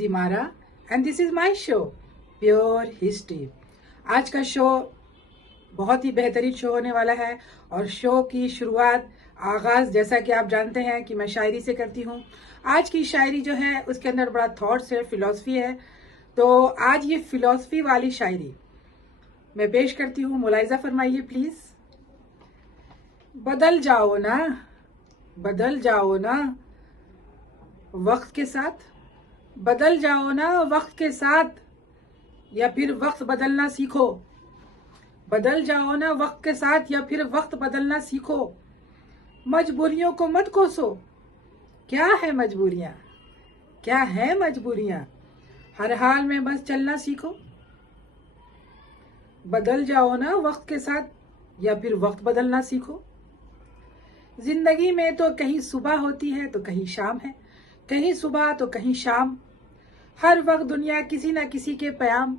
is Imara and this is my show pure history. आज का show बहुत ही बेहतरीन शो होने वाला है और शो की शुरुआत आगाज जैसा कि आप जानते हैं कि मैं शायरी से करती हूँ। आज की शायरी जो है उसके अंदर बड़ा थॉट्स है, फिलॉसफी है। तो आज ये फिलॉसफी वाली शायरी मैं पेश करती हूँ, मुलाहिजा फरमाइए प्लीज। बदल जाओ ना, बदल जाओ ना वक्त के साथ, बदल जाओ ना वक्त के साथ, या फिर वक्त बदलना सीखो। बदल जाओ ना वक्त के साथ या फिर वक्त बदलना सीखो। मजबूरियों को मत कोसो, क्या है मजबूरियां, क्या है मजबूरियां, हर हाल में बस चलना सीखो। बदल जाओ ना वक्त के साथ या फिर वक्त बदलना सीखो। जिंदगी में तो कहीं सुबह होती है तो कहीं शाम है, कहीं सुबह तो कहीं शाम। हर वक्त दुनिया किसी न किसी के पैगाम,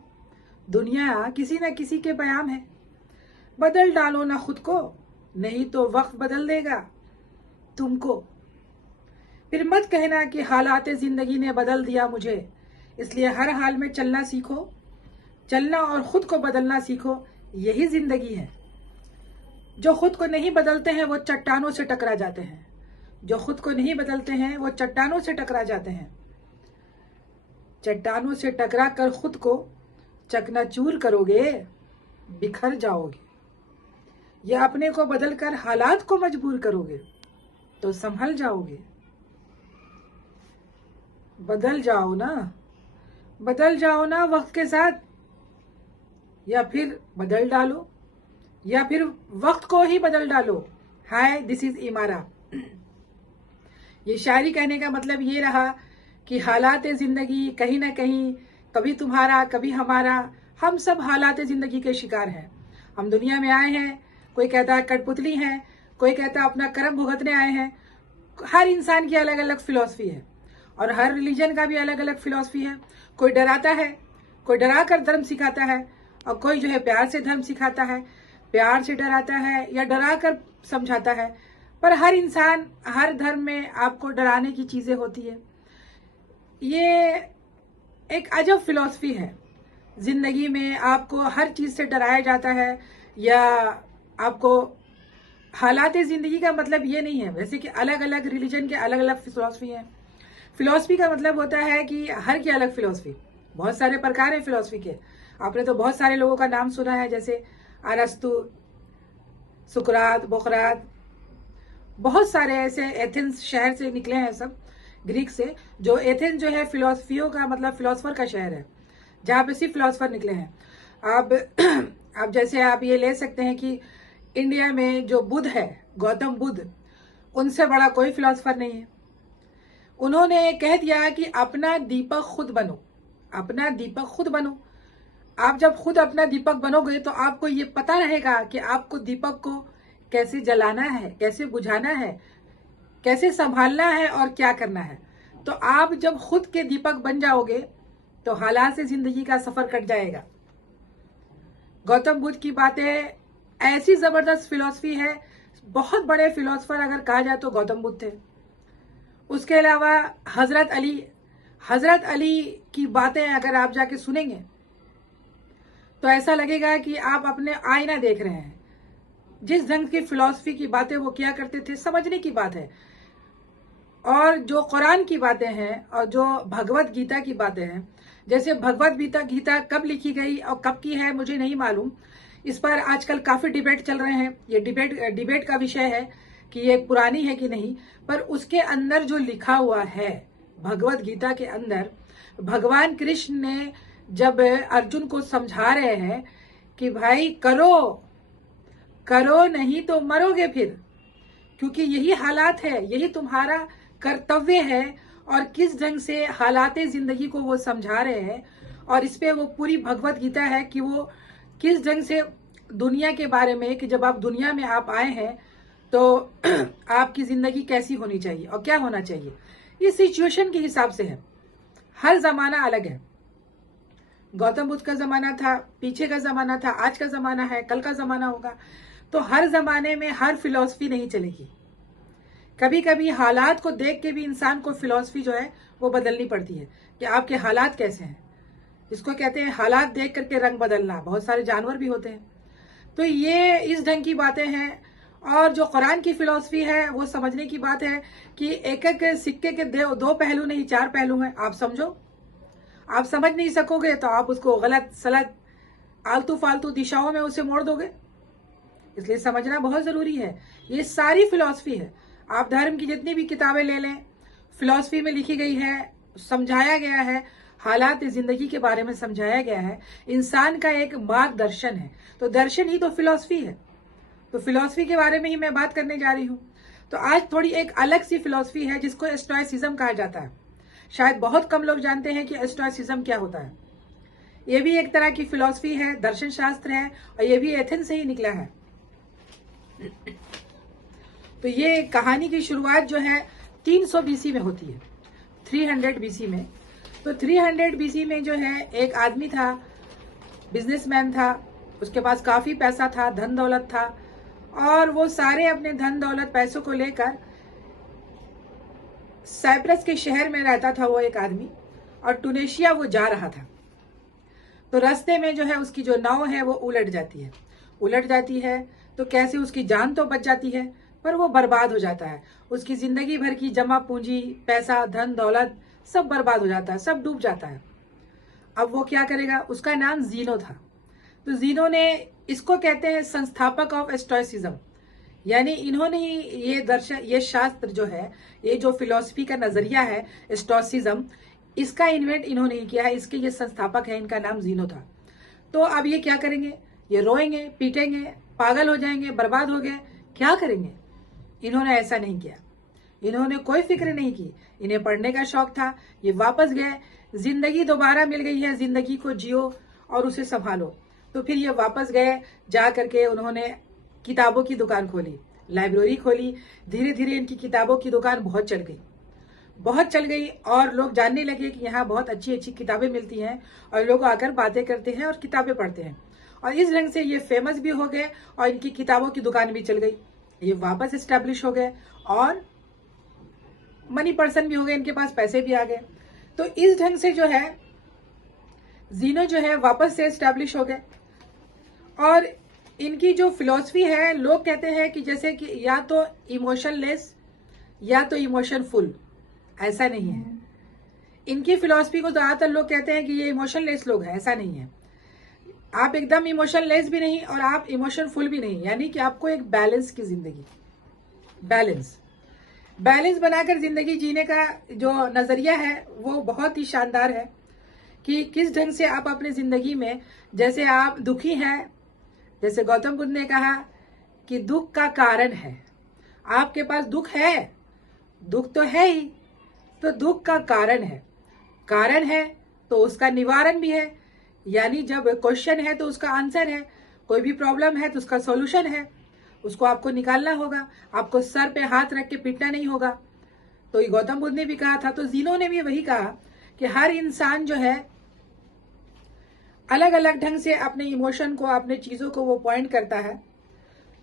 दुनिया किसी न किसी के पैगाम है। बदल डालो ना खुद को, नहीं तो वक्त बदल देगा तुमको। फिर मत कहना कि हालात जिंदगी ने बदल दिया मुझे, इसलिए हर हाल में चलना सीखो। चलना और खुद को बदलना सीखो, यही जिंदगी है। जो खुद को नहीं बदलते हैं वो चट्टानों से टकरा जाते हैं, जो खुद को नहीं बदलते हैं वो चट्टानों से टकरा जाते हैं। चट्टानों से टकरा कर खुद को चकनाचूर करोगे, बिखर जाओगे। या अपने को बदलकर हालात को मजबूर करोगे तो संभल जाओगे। बदल जाओ ना, बदल जाओ ना वक्त के साथ, या फिर बदल डालो, या फिर वक्त को ही बदल डालो। हाय, दिस इज इमारा। ये शायरी कहने का मतलब ये रहा कि हालात जिंदगी कहीं ना कहीं, कभी तुम्हारा कभी हमारा, हम सब हालात जिंदगी के शिकार हैं। हम दुनिया में आए हैं, कोई कहता है कठपुतली हैं, कोई कहता है अपना कर्म भुगतने आए हैं। हर इंसान की अलग अलग फिलॉसफी है और हर रिलीजन का भी अलग अलग फिलॉसफी है। कोई डराता है, कोई डरा कर धर्म सिखाता है, और कोई जो है प्यार से धर्म सिखाता है, प्यार से डराता है या डरा कर समझाता है। पर हर इंसान, हर धर्म में आपको डराने की चीजें होती है। ये एक अजब फिलॉसफी है। जिंदगी में आपको हर चीज से डराया जाता है, या आपको हालात जिंदगी का मतलब ये नहीं है। वैसे कि अलग अलग रिलीजन के अलग अलग फिलॉसफी है। फिलॉसफी का मतलब होता है कि हर की अलग फिलॉसफी, बहुत सारे प्रकार है फिलॉसफी के। आपने तो बहुत सारे लोगों का नाम सुना है, जैसे अरस्तु, सुकरात, बोखरात, बहुत सारे ऐसे एथेंस शहर से निकले हैं सब, ग्रीक से। जो एथेंस जो है फिलॉसफियों का मतलब फिलॉसफर का शहर है, जहाँ पे सिर्फ फिलॉसफर निकले हैं। अब जैसे आप ये ले सकते हैं कि इंडिया में जो बुद्ध है, गौतम बुद्ध, उनसे बड़ा कोई फिलॉसफर नहीं है। उन्होंने कह दिया कि अपना दीपक खुद बनो, अपना दीपक खुद बनो। आप जब खुद अपना दीपक बनोगे तो आपको ये पता रहेगा कि आपको दीपक को कैसे जलाना है, कैसे बुझाना है, कैसे संभालना है और क्या करना है। तो आप जब खुद के दीपक बन जाओगे तो हालात से जिंदगी का सफर कट जाएगा। गौतम बुद्ध की बातें ऐसी जबरदस्त फिलॉसफी है। बहुत बड़े फिलॉसफर अगर कहा जाए तो गौतम बुद्ध थे। उसके अलावा हजरत अली की बातें अगर आप जाके सुनेंगे तो ऐसा लगेगा कि आप अपने आईना देख रहे हैं। जिस ढंग की फिलॉसफी की बातें वो किया करते थे, समझने की बात है। और जो कुरान की बातें हैं और जो भगवत गीता की बातें हैं, जैसे भगवत गीता कब लिखी गई और कब की है मुझे नहीं मालूम। इस पर आजकल काफी डिबेट चल रहे हैं। ये डिबेट का विषय है कि ये पुरानी है कि नहीं। पर उसके अंदर जो लिखा हुआ है भगवत गीता के अंदर, भगवान कृष्ण ने जब अर्जुन को समझा रहे हैं कि भाई करो करो नहीं तो मरोगे फिर, क्योंकि यही हालात है, यही तुम्हारा कर्तव्य है। और किस ढंग से हालात जिंदगी को वो समझा रहे हैं, और इस पे वो पूरी भगवत गीता है कि वो किस ढंग से दुनिया के बारे में, कि जब आप दुनिया में आप आए हैं तो आपकी जिंदगी कैसी होनी चाहिए और क्या होना चाहिए। ये सिचुएशन के हिसाब से है। हर जमाना अलग है। गौतम बुद्ध का जमाना था, पीछे का जमाना था, आज का जमाना है, कल का जमाना होगा। तो हर जमाने में हर फिलॉसफी नहीं चलेगी। कभी कभी हालात को देख के भी इंसान को फिलॉसफी जो है वो बदलनी पड़ती है कि आपके हालात कैसे हैं। इसको कहते हैं हालात देख करके रंग बदलना। बहुत सारे जानवर भी होते हैं। तो ये इस ढंग की बातें हैं। और जो कुरान की फिलॉसफी है वो समझने की बात है कि एक एक सिक्के के दो पहलू नहीं, 4 पहलू हैं। आप समझो, आप समझ नहीं सकोगे तो आप उसको गलत सलत आलतू फालतू दिशाओं में उसे मोड़ दोगे। इसलिए समझना बहुत जरूरी है। ये सारी फिलॉसफी है। आप धर्म की जितनी भी किताबें ले लें, फिलॉसफी में लिखी गई है, समझाया गया है, हालात जिंदगी के बारे में समझाया गया है। इंसान का एक मार्गदर्शन है। तो दर्शन ही तो फिलॉसफी है। तो फिलॉसफी के बारे में ही मैं बात करने जा रही हूँ। तो आज थोड़ी एक अलग सी फिलॉसफी है जिसको स्टोइसिज्म कहा जाता है। शायद बहुत कम लोग जानते हैं कि स्टोइसिज्म क्या होता है। ये भी एक तरह की फिलॉसफी है, दर्शन शास्त्र है, और ये भी एथेंस से ही निकला है। तो ये कहानी की शुरुआत जो है 300 बीसी में होती है, 300 बीसी में। तो 300 बीसी में जो है एक आदमी था, बिजनेसमैन था, उसके पास काफी पैसा था, धन दौलत था, और वो सारे अपने धन दौलत पैसों को लेकर साइप्रस के शहर में रहता था वो एक आदमी, और टूनेशिया वो जा रहा था। तो रास्ते में जो है उसकी जो नाव है वो उलट जाती है। तो कैसे उसकी जान तो बच जाती है, पर वो बर्बाद हो जाता है। उसकी जिंदगी भर की जमा पूंजी, पैसा, धन दौलत सब बर्बाद हो जाता है, सब डूब जाता है। अब वो क्या करेगा? उसका नाम जीनो था। तो जीनो ने, इसको कहते हैं संस्थापक ऑफ स्टोइसिज्म, यानी इन्होंने ही ये शास्त्र जो है, ये जो फिलॉसफी का नजरिया है स्टोइसिज्म, इसका इन्वेंट इन्होंने ही किया है। इसके ये संस्थापक है, इनका नाम जीनो था। तो अब ये क्या करेंगे? ये रोएंगे, पीटेंगे, पागल हो जाएंगे, बर्बाद हो गए, क्या करेंगे? इन्होंने ऐसा नहीं किया। इन्होंने कोई फिक्र नहीं की। इन्हें पढ़ने का शौक था। ये वापस गए, जिंदगी दोबारा मिल गई है, जिंदगी को जियो और उसे संभालो। तो फिर ये वापस गए, जा करके उन्होंने किताबों की दुकान खोली, लाइब्रेरी खोली। धीरे धीरे इनकी किताबों की दुकान बहुत चल गई, और लोग जानने लगे कि यहाँ बहुत अच्छी अच्छी किताबें मिलती हैं, और लोग आकर बातें करते हैं और किताबें पढ़ते हैं। और इस ढंग से ये फेमस भी हो गए, और इनकी किताबों की दुकान भी चल गई। ये वापस एस्टेब्लिश हो गए, और मनी पर्सन भी हो गए, इनके पास पैसे भी आ गए। तो इस ढंग से जो है जीनो जो है वापस से एस्टेब्लिश हो गए। और इनकी जो फिलॉसफी है, लोग कहते हैं कि जैसे कि या तो इमोशनलेस या तो इमोशनफुल, ऐसा नहीं है। इनकी फिलॉसफी को ज्यादातर लोग कहते हैं कि ये इमोशनलेस लोग हैं, ऐसा नहीं है। आप एकदम इमोशनलेस भी नहीं और आप इमोशनफुल भी नहीं, यानी कि आपको एक बैलेंस की जिंदगी, बैलेंस बनाकर जिंदगी जीने का जो नजरिया है वो बहुत ही शानदार है। कि किस ढंग से आप अपनी जिंदगी में, जैसे आप दुखी हैं, जैसे गौतम बुद्ध ने कहा कि दुख का कारण है। आपके पास दुख है, दुख तो है ही, तो दुख का कारण है तो उसका निवारण भी है। यानी जब क्वेश्चन है तो उसका आंसर है, कोई भी प्रॉब्लम है तो उसका सॉल्यूशन है, उसको आपको निकालना होगा। आपको सर पे हाथ रख के पीटना नहीं होगा। तो ये गौतम बुद्ध ने भी कहा था, तो जीनो ने भी वही कहा कि हर इंसान जो है अलग अलग ढंग से अपने इमोशन को, अपने चीजों को वो पॉइंट करता है।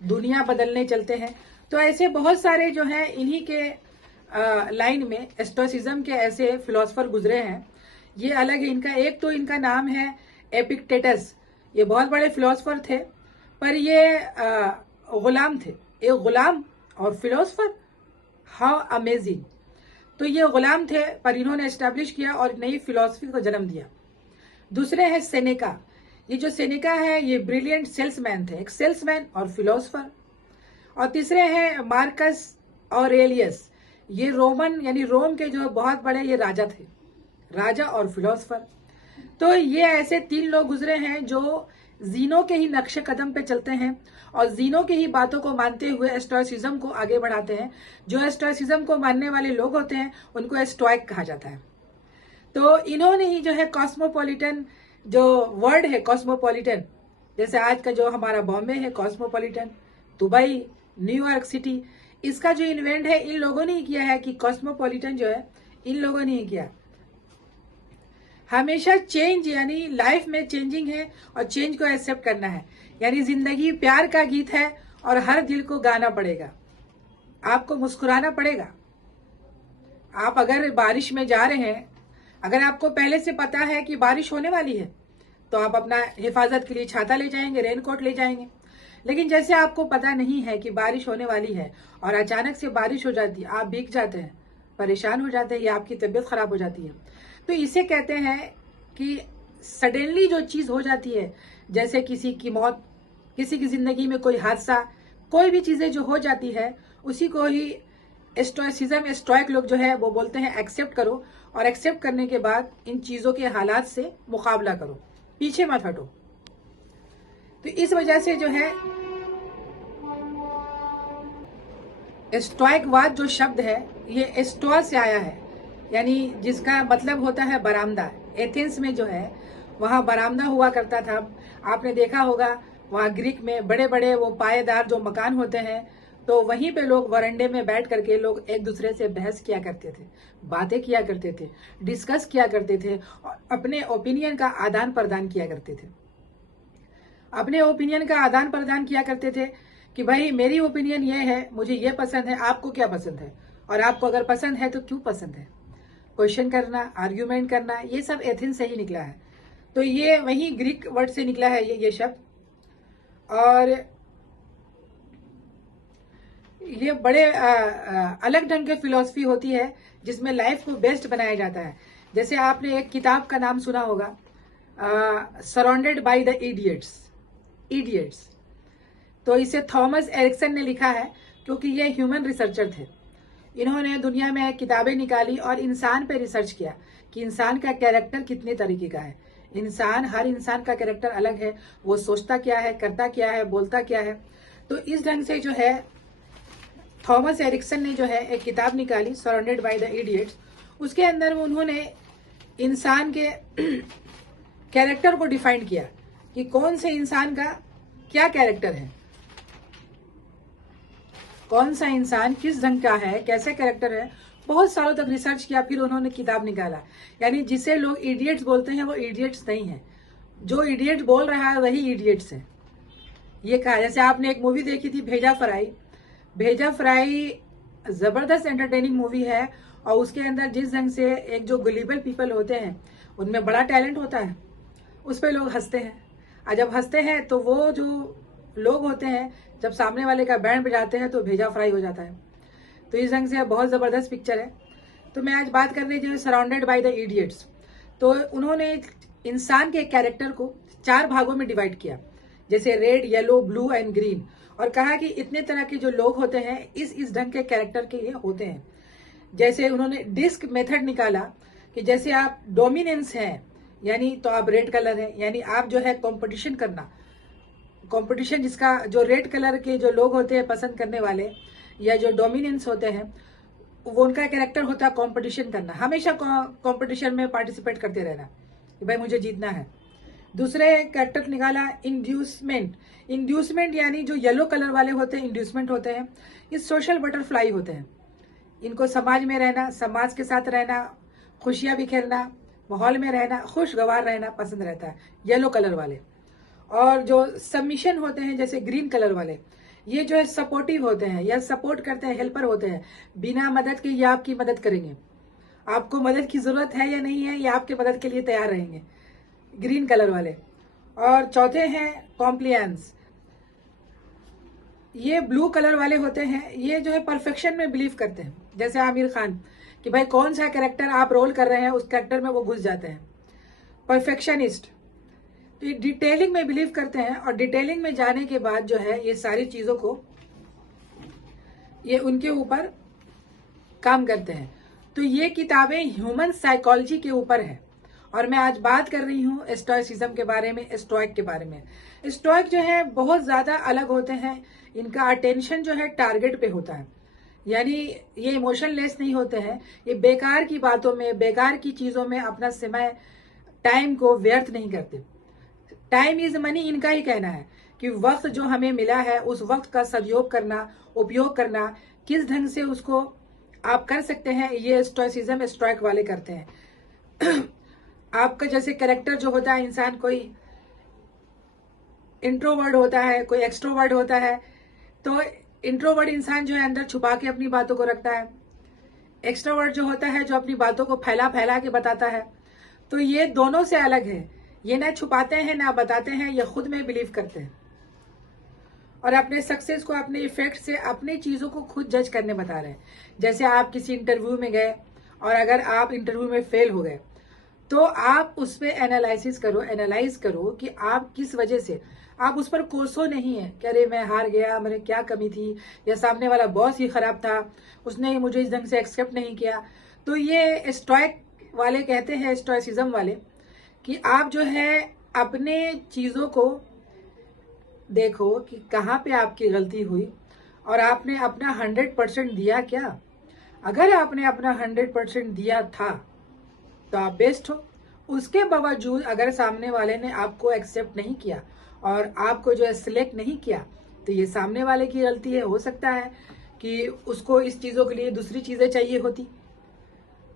दुनिया बदलने चलते हैं। तो ऐसे बहुत सारे जो है इन्हीं के लाइन में स्टोइसिज्म के ऐसे फिलोसफर गुजरे हैं। ये अलग है इनका। एक तो इनका नाम है एपिक्टेटस। ये बहुत बड़े फिलोसफर थे, पर ये गुलाम थे। एक गुलाम और फिलोसफर, हाउ अमेजिंग। तो ये गुलाम थे, पर इन्होंने एस्टेब्लिश किया और नई फिलोसफी को जन्म दिया। दूसरे है सेनेका। ये जो सेनेका है ये ब्रिलियंट सेल्समैन थे, एक सेल्समैन और फिलोसफर। और तीसरे हैं मार्कस ऑरेलियस। ये रोमन यानी रोम के जो बहुत बड़े ये राजा थे, राजा और फिलोसफर। तो ये ऐसे 3 लोग गुजरे हैं जो जीनो के ही नक्शे कदम पे चलते हैं और जीनो की ही बातों को मानते हुए स्टोइसिज्म को आगे बढ़ाते हैं। जो स्टोइसिज्म को मानने वाले लोग होते हैं उनको स्टोइक कहा जाता है। तो इन्होंने ही जो है कॉस्मोपॉलिटन, जो वर्ड है कॉस्मोपॉलिटन, जैसे आज का जो हमारा बॉम्बे है कॉस्मोपॉलिटन, दुबई, न्यूयॉर्क सिटी, इसका जो इन्वेंट है इन लोगों ने ही किया है। कि कॉस्मोपॉलिटन जो है इन लोगों ने ही किया। हमेशा चेंज, यानी लाइफ में चेंजिंग है और चेंज को एक्सेप्ट करना है। यानी जिंदगी प्यार का गीत है और हर दिल को गाना पड़ेगा। आपको मुस्कुराना पड़ेगा। आप अगर बारिश में जा रहे हैं, अगर आपको पहले से पता है कि बारिश होने वाली है, तो आप अपना हिफाजत के लिए छाता ले जाएंगे, रेनकोट ले जाएंगे। लेकिन जैसे आपको पता नहीं है कि बारिश होने वाली है और अचानक से बारिश हो जाती है, आप भीग जाते हैं, परेशान हो जाते हैं, या आपकी तबीयत खराब हो जाती है। तो इसे कहते हैं कि सडनली जो चीज हो जाती है, जैसे किसी की मौत, किसी की जिंदगी में कोई हादसा, कोई भी चीजें जो हो जाती है, उसी को ही स्टोइसिज्म, स्टोइक लोग जो है वो बोलते हैं एक्सेप्ट करो, और एक्सेप्ट करने के बाद इन चीजों के हालात से मुकाबला करो, पीछे मत हटो। तो इस वजह से जो है स्टोइकवाद जो शब्द है ये स्टोआ से आया है, यानी जिसका मतलब होता है बरामदा। एथेंस में जो है वहां बरामदा हुआ करता था। आपने देखा होगा वहां ग्रीक में बड़े बड़े वो पायेदार जो मकान होते हैं, तो वहीं पे लोग वरांडे में बैठ करके लोग एक दूसरे से बहस किया करते थे, बातें किया करते थे, डिस्कस किया करते थे, और अपने ओपिनियन का आदान प्रदान किया करते थे। अपने ओपिनियन का आदान प्रदान किया करते थे कि भाई मेरी ओपिनियन ये है, मुझे ये पसंद है, आपको क्या पसंद है, और आपको अगर पसंद है तो क्यों पसंद है। क्वेश्चन करना, आर्ग्यूमेंट करना, ये सब एथेंस से ही निकला है। तो ये वही ग्रीक वर्ड से निकला है ये शब्द। और ये बड़े अलग ढंग की फिलॉसफी होती है जिसमें लाइफ को बेस्ट बनाया जाता है। जैसे आपने एक किताब का नाम सुना होगा, surrounded by the idiots. Idiots तो इसे थॉमस एरिक्सन ने लिखा है, क्योंकि ये ह्यूमन रिसर्चर थे। इन्होंने दुनिया में किताबें निकाली और इंसान पे रिसर्च किया कि इंसान का कैरेक्टर कितने तरीके का है। हर इंसान का कैरेक्टर अलग है, वो सोचता क्या है, करता क्या है, बोलता क्या है। तो इस ढंग से जो है थॉमस एरिक्सन ने जो है एक किताब निकाली, सराउंडेड बाय द इडियट्स। उसके अंदर उन्होंने इंसान के कैरेक्टर को डिफाइन किया कि कौन से इंसान का क्या कैरेक्टर है, कौन सा इंसान किस ढंग का है, कैसे कैरेक्टर है। बहुत सालों तक रिसर्च किया, फिर उन्होंने किताब निकाला। यानी जिसे लोग इडियट्स बोलते हैं वो इडियट्स नहीं है, जो इडियट बोल रहा है वही इडियट्स है, ये कहा। जैसे आपने एक मूवी देखी थी भेजा फ्राई। भेजा फ्राई जबरदस्त एंटरटेनिंग मूवी है, और उसके अंदर जिस ढंग से एक जो गुलिबल पीपल होते हैं उनमें बड़ा टैलेंट होता है, उस पर लोग हंसते हैं। और जब हंसते हैं तो वो जो लोग होते हैं जब सामने वाले का बैंड बजाते हैं तो भेजा फ्राई हो जाता है। तो इस ढंग से बहुत ज़बरदस्त पिक्चर है। तो मैं आज बात कर रही हूँ सराउंडेड बाय द इडियट्स। तो उन्होंने इंसान के कैरेक्टर को 4 भागों में डिवाइड किया, जैसे red, yellow, blue and green, और कहा कि इतने तरह के जो लोग होते हैं इस ढंग के कैरेक्टर के ये होते हैं। जैसे उन्होंने डिस्क मेथड निकाला कि जैसे आप डोमिनेंस हैं, यानी तो आप रेड कलर है, यानी आप जो है कंपटीशन करना, कंपटीशन जिसका जो रेड कलर के जो लोग होते हैं पसंद करने वाले, या जो डोमिनेंस होते हैं, वो उनका कैरेक्टर होता है कंपटीशन करना, हमेशा कंपटीशन में पार्टिसिपेट करते रहना कि भाई मुझे जीतना है। दूसरे कैरेक्टर निकाला इंड्यूसमेंट। इंड्यूसमेंट यानी जो येलो कलर वाले होते हैं, इंड्यूसमेंट होते हैं, ये सोशल बटरफ्लाई होते हैं। इनको समाज में रहना, समाज के साथ रहना, खुशियां बिखेरना, माहौल में रहना, खुशगवार रहना पसंद रहता है, येलो कलर वाले। और जो सबमिशन होते हैं जैसे ग्रीन कलर वाले, ये जो है सपोर्टिव होते हैं, या सपोर्ट करते हैं, हेल्पर होते हैं, बिना मदद के ये आपकी मदद करेंगे। आपको मदद की जरूरत है या नहीं है, ये आपके मदद के लिए तैयार रहेंगे, ग्रीन कलर वाले। और चौथे हैं कॉम्प्लियंस, ये ब्लू कलर वाले होते हैं। ये जो है परफेक्शन में बिलीव करते हैं, जैसे आमिर खान, कि भाई कौन सा कैरेक्टर आप रोल कर रहे हैं उस कैरेक्टर में वो घुस जाते हैं। परफेक्शनिस्ट, तो ये डिटेलिंग में बिलीव करते हैं, और डिटेलिंग में जाने के बाद जो है ये सारी चीजों को ये उनके ऊपर काम करते हैं। तो ये किताबें ह्यूमन साइकोलॉजी के ऊपर है, और मैं आज बात कर रही हूँ स्टोइसिज्म के बारे में, स्टोइक के बारे में। स्टोइक जो है बहुत ज्यादा अलग होते हैं, इनका अटेंशन जो है टारगेट पे होता है, यानी ये इमोशनलेस नहीं होते हैं, ये बेकार की बातों में, बेकार की चीजों में अपना समय, टाइम को व्यर्थ नहीं करते। टाइम इज मनी, इनका ही कहना है कि वक्त जो हमें मिला है उस वक्त का सदुपयोग करना, उपयोग करना, किस ढंग से उसको आप कर सकते हैं, ये स्टोइसिज्म स्टोइक वाले करते हैं। आपका जैसे कैरेक्टर जो होता है, इंसान कोई इंट्रोवर्ड होता है, कोई एक्सट्रोवर्ड होता है, तो इंट्रोवर्ट इंसान जो है अंदर छुपा के अपनी बातों को रखता है, एक्सट्रोवर्ट जो होता है जो अपनी बातों को फैला फैला के बताता है। तो ये दोनों से अलग है, ये ना छुपाते हैं ना बताते हैं, ये खुद में बिलीव करते हैं और अपने सक्सेस को अपने इफेक्ट से अपनी चीजों को खुद जज करने बता रहे हैं। जैसे आप किसी इंटरव्यू में गए और अगर आप इंटरव्यू में फेल हो गए तो आप उस पर एनालाइज करो कि आप किस वजह से, आप उस पर कोसो नहीं है कि अरे मैं हार गया, मेरे क्या कमी थी, या सामने वाला बॉस ही खराब था, उसने मुझे इस ढंग से एक्सेप्ट नहीं किया। तो ये स्टोइक वाले कहते हैं, स्टोइसिज्म वाले, कि आप जो है अपने चीजों को देखो कि कहाँ पे आपकी गलती हुई और आपने अपना 100% दिया क्या। अगर आपने अपना 100% दिया था तो आप बेस्ट हो। उसके बावजूद अगर सामने वाले ने आपको एक्सेप्ट नहीं किया और आपको जो है सिलेक्ट नहीं किया तो ये सामने वाले की गलती है। हो सकता है कि उसको इस चीजों के लिए दूसरी चीजें चाहिए होती।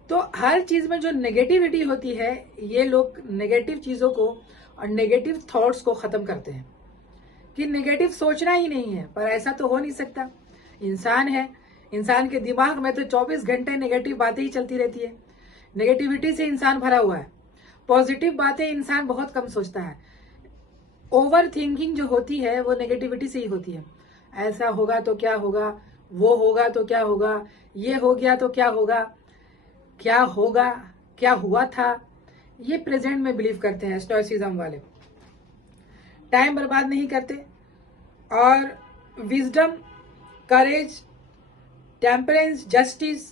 तो हर चीज में जो नेगेटिविटी होती है, ये लोग नेगेटिव चीजों को और नेगेटिव थॉट्स को खत्म करते हैं कि नेगेटिव सोचना ही नहीं है। पर ऐसा तो हो नहीं सकता, इंसान है, इंसान के दिमाग में तो 24 घंटे नेगेटिव बातें ही चलती रहती है। नेगेटिविटी से इंसान भरा हुआ है, पॉजिटिव बातें इंसान बहुत कम सोचता है। ओवर थिंकिंग जो होती है वो नेगेटिविटी से ही होती है। ऐसा होगा तो क्या होगा, वो होगा तो क्या होगा, ये हो गया तो क्या होगा, क्या होगा, क्या हुआ था। ये प्रेजेंट में बिलीव करते हैं स्टोइसिज्म वाले। टाइम बर्बाद नहीं करते और विजडम, करेज, टेम्परेंस, जस्टिस,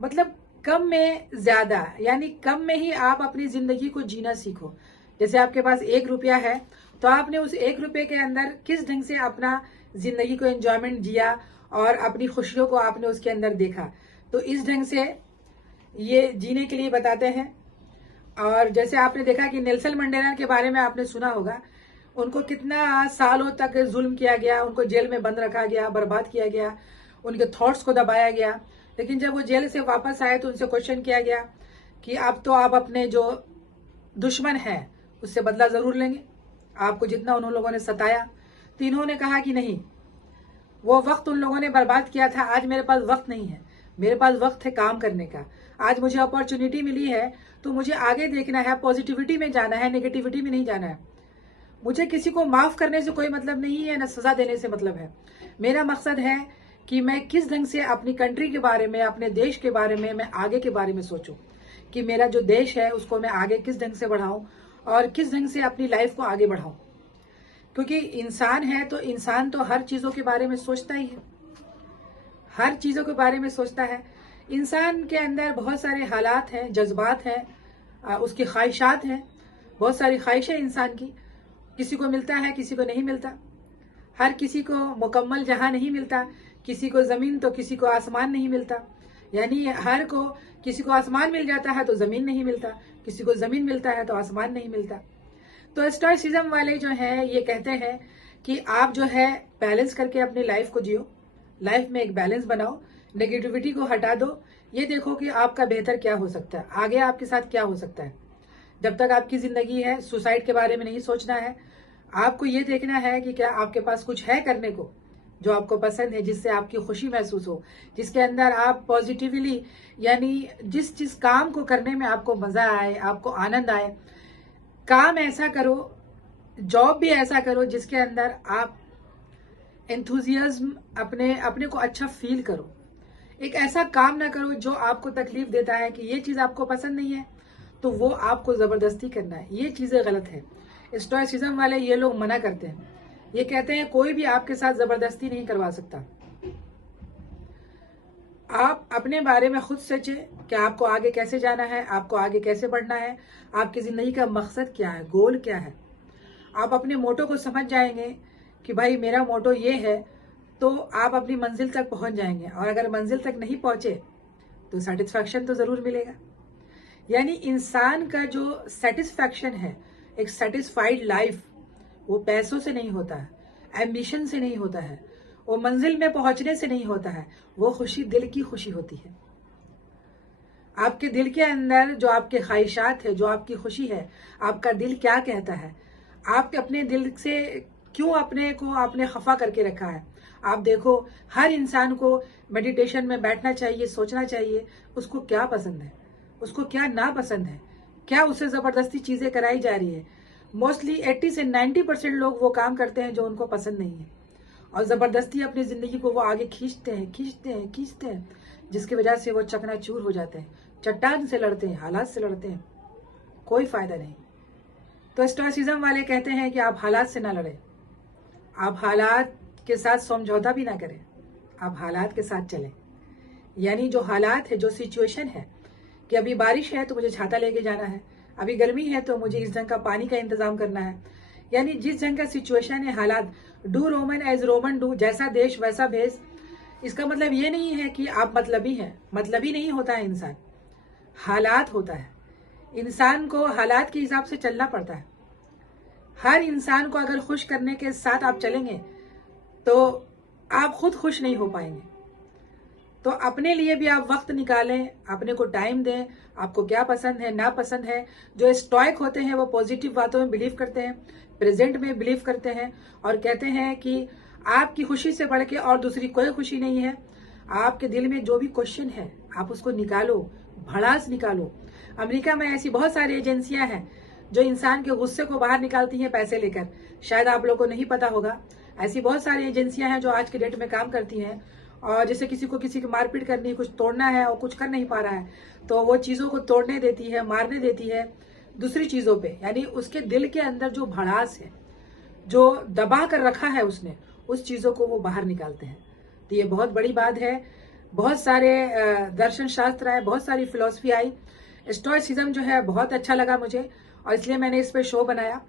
मतलब कम में ज्यादा, यानी कम में ही आप अपनी जिंदगी को जीना सीखो। जैसे आपके पास 1 रुपया है तो आपने उस 1 रुपये के अंदर किस ढंग से अपना जिंदगी को एंजॉयमेंट जिया और अपनी खुशियों को आपने उसके अंदर देखा। तो इस ढंग से ये जीने के लिए बताते हैं। और जैसे आपने देखा कि नेल्सन मंडेला के बारे में आपने सुना होगा, उनको कितना सालों तक जुल्म किया गया, उनको जेल में बंद रखा गया, बर्बाद किया गया, उनके थॉट्स को दबाया गया। लेकिन जब वो जेल से वापस आए तो उनसे क्वेश्चन किया गया कि अब तो आप अपने जो दुश्मन है उससे बदला जरूर लेंगे, आपको जितना उन लोगों ने सताया। तो इन्होंने कहा कि नहीं, वो वक्त उन लोगों ने बर्बाद किया था, आज मेरे पास वक्त नहीं है, मेरे पास वक्त है काम करने का। आज मुझे अपॉर्चुनिटी मिली है तो मुझे आगे देखना है, पॉजिटिविटी में जाना है, नेगेटिविटी में नहीं जाना है। मुझे किसी को माफ करने से कोई मतलब नहीं है, ना सजा देने से मतलब है। मेरा मकसद है कि मैं किस ढंग से अपनी कंट्री के बारे में, अपने देश के बारे में, मैं आगे के बारे में सोचूं कि मेरा जो देश है उसको मैं आगे किस ढंग से बढ़ाऊं और किस ढंग से अपनी लाइफ को आगे बढ़ाऊं। क्योंकि इंसान है तो इंसान तो हर चीजों के बारे में सोचता ही है, हर चीजों के बारे में सोचता है। इंसान के अंदर बहुत सारे हालात हैं, जज्बात हैं, उसकी ख्वाहिशात हैं, बहुत सारी ख्वाहिशें इंसान की। किसी को मिलता है, किसी को नहीं मिलता। हर किसी को मुकम्मल जहां नहीं मिलता, किसी को जमीन तो किसी को आसमान नहीं मिलता। यानी हर को, किसी को आसमान मिल जाता है तो जमीन नहीं मिलता, किसी को जमीन मिलता है तो आसमान नहीं मिलता। तो स्टोइसिज्म वाले जो है ये कहते हैं कि आप जो है बैलेंस करके अपनी लाइफ को जियो, लाइफ में एक बैलेंस बनाओ, नेगेटिविटी को हटा दो। ये देखो कि आपका बेहतर क्या हो सकता है, आगे आपके साथ क्या हो सकता है। जब तक आपकी जिंदगी है, सुसाइड के बारे में नहीं सोचना है। आपको ये देखना है कि क्या आपके पास कुछ है करने को जो आपको पसंद है, जिससे आपकी खुशी महसूस हो, जिसके अंदर आप पॉजिटिवली, यानी जिस काम को करने में आपको मजा आए, आपको आनंद आए। काम ऐसा करो, जॉब भी ऐसा करो जिसके अंदर आप एंथुजियाज्म, अपने को अच्छा फील करो। एक ऐसा काम ना करो जो आपको तकलीफ देता है कि ये चीज आपको पसंद नहीं है तो वो आपको जबरदस्ती करना है, ये चीजें गलत है। स्टोइसिज्म वाले ये लोग मना करते हैं, ये कहते हैं कोई भी आपके साथ जबरदस्ती नहीं करवा सकता। आप अपने बारे में खुद सोचें कि आपको आगे कैसे जाना है, आपको आगे कैसे बढ़ना है, आपकी जिंदगी का मकसद क्या है, गोल क्या है। आप अपने मोटो को समझ जाएंगे कि भाई मेरा मोटो ये है, तो आप अपनी मंजिल तक पहुंच जाएंगे। और अगर मंजिल तक नहीं पहुंचे तो सेटिस्फैक्शन तो जरूर मिलेगा। यानी इंसान का जो सेटिस्फैक्शन है, एक सेटिस्फाइड लाइफ, वो पैसों से नहीं होता है, एम्बिशन से नहीं होता है, वो मंजिल में पहुंचने से नहीं होता है। वो खुशी दिल की खुशी होती है। आपके दिल के अंदर जो आपके ख्वाहिशात है, जो आपकी खुशी है, आपका दिल क्या कहता है, आप अपने दिल से क्यों अपने को आपने खफा करके रखा है, आप देखो, हर इंसान को मेडिटेशन में बैठना चाहिए, सोचना चाहिए उसको क्या पसंद है, उसको क्या ना पसंद है, क्या उसे जबरदस्ती चीजें कराई जा रही है। मोस्टली 80 से 90% लोग वो काम करते हैं जो उनको पसंद नहीं है, और जबरदस्ती अपनी जिंदगी को वो आगे खींचते हैं खींचते हैं खींचते हैं, जिसकी वजह से वो चकनाचूर हो जाते हैं, चट्टान से लड़ते हैं, हालात से लड़ते हैं, कोई फायदा नहीं। तो स्टोइसिज्म वाले कहते हैं कि आप हालात से ना लड़े, आप हालात के साथ समझौता भी ना करें, आप हालात के साथ चलें। यानी जो हालात है, जो सिचुएशन है कि अभी बारिश है तो मुझे छाता लेके जाना है, अभी गर्मी है तो मुझे इस ढंग का पानी का इंतजाम करना है। यानी जिस ढंग का सिचुएशन है, हालात, do Roman as Roman do, जैसा देश वैसा भेष। इसका मतलब ये नहीं है कि आप मतलबी हैं, मतलबी नहीं होता है इंसान, हालात होता है। इंसान को हालात के हिसाब से चलना पड़ता है। हर इंसान को अगर खुश करने के साथ आप चलेंगे तो आप खुद खुश नहीं हो पाएंगे। तो अपने लिए भी आप वक्त निकालें, अपने को टाइम दें, आपको क्या पसंद है ना पसंद है। जो स्टॉइक होते हैं वो पॉजिटिव बातों में बिलीव करते हैं, प्रेजेंट में बिलीव करते हैं, और कहते हैं कि आपकी खुशी से बढ़ के और दूसरी कोई खुशी नहीं है। आपके दिल में जो भी क्वेश्चन है आप उसको निकालो, भड़ास निकालो। अमेरिका में ऐसी बहुत सारी एजेंसियां हैं जो इंसान के गुस्से को बाहर निकालती हैं पैसे लेकर, शायद आप लोगों को नहीं पता होगा। ऐसी बहुत सारी एजेंसियां हैं जो आज के डेट में काम करती हैं, और जैसे किसी को किसी की मारपीट करनी है, कुछ तोड़ना है और कुछ कर नहीं पा रहा है, तो वो चीजों को तोड़ने देती है, मारने देती है दूसरी चीजों पे। यानी उसके दिल के अंदर जो भड़ास है, जो दबा कर रखा है उसने, उस चीजों को वो बाहर निकालते हैं। तो ये बहुत बड़ी बात है। बहुत सारे दर्शन शास्त्र आए, बहुत सारी फिलोसफी आई। स्टोइसिज्म जो है बहुत अच्छा लगा मुझे, और इसलिए मैंने इस पे शो बनाया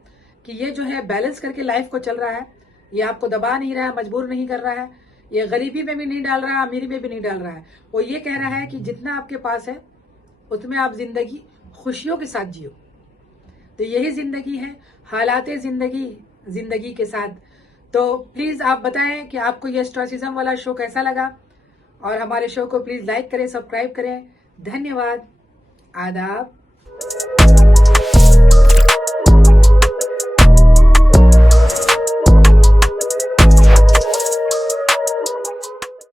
कि ये जो है बैलेंस करके लाइफ को चल रहा है। ये आपको दबा नहीं रहा है, मजबूर नहीं कर रहा है, ये गरीबी में भी नहीं डाल रहा है, अमीरी में भी नहीं डाल रहा है। वो ये कह रहा है कि जितना आपके पास है उसमें आप जिंदगी खुशियों के साथ जियो। तो यही जिंदगी है, हालात जिंदगी, जिंदगी के साथ। तो प्लीज आप बताएं कि आपको ये स्टोइसिज्म वाला शो कैसा लगा, और हमारे शो को प्लीज लाइक करें, सब्सक्राइब करें। धन्यवाद, आदाब।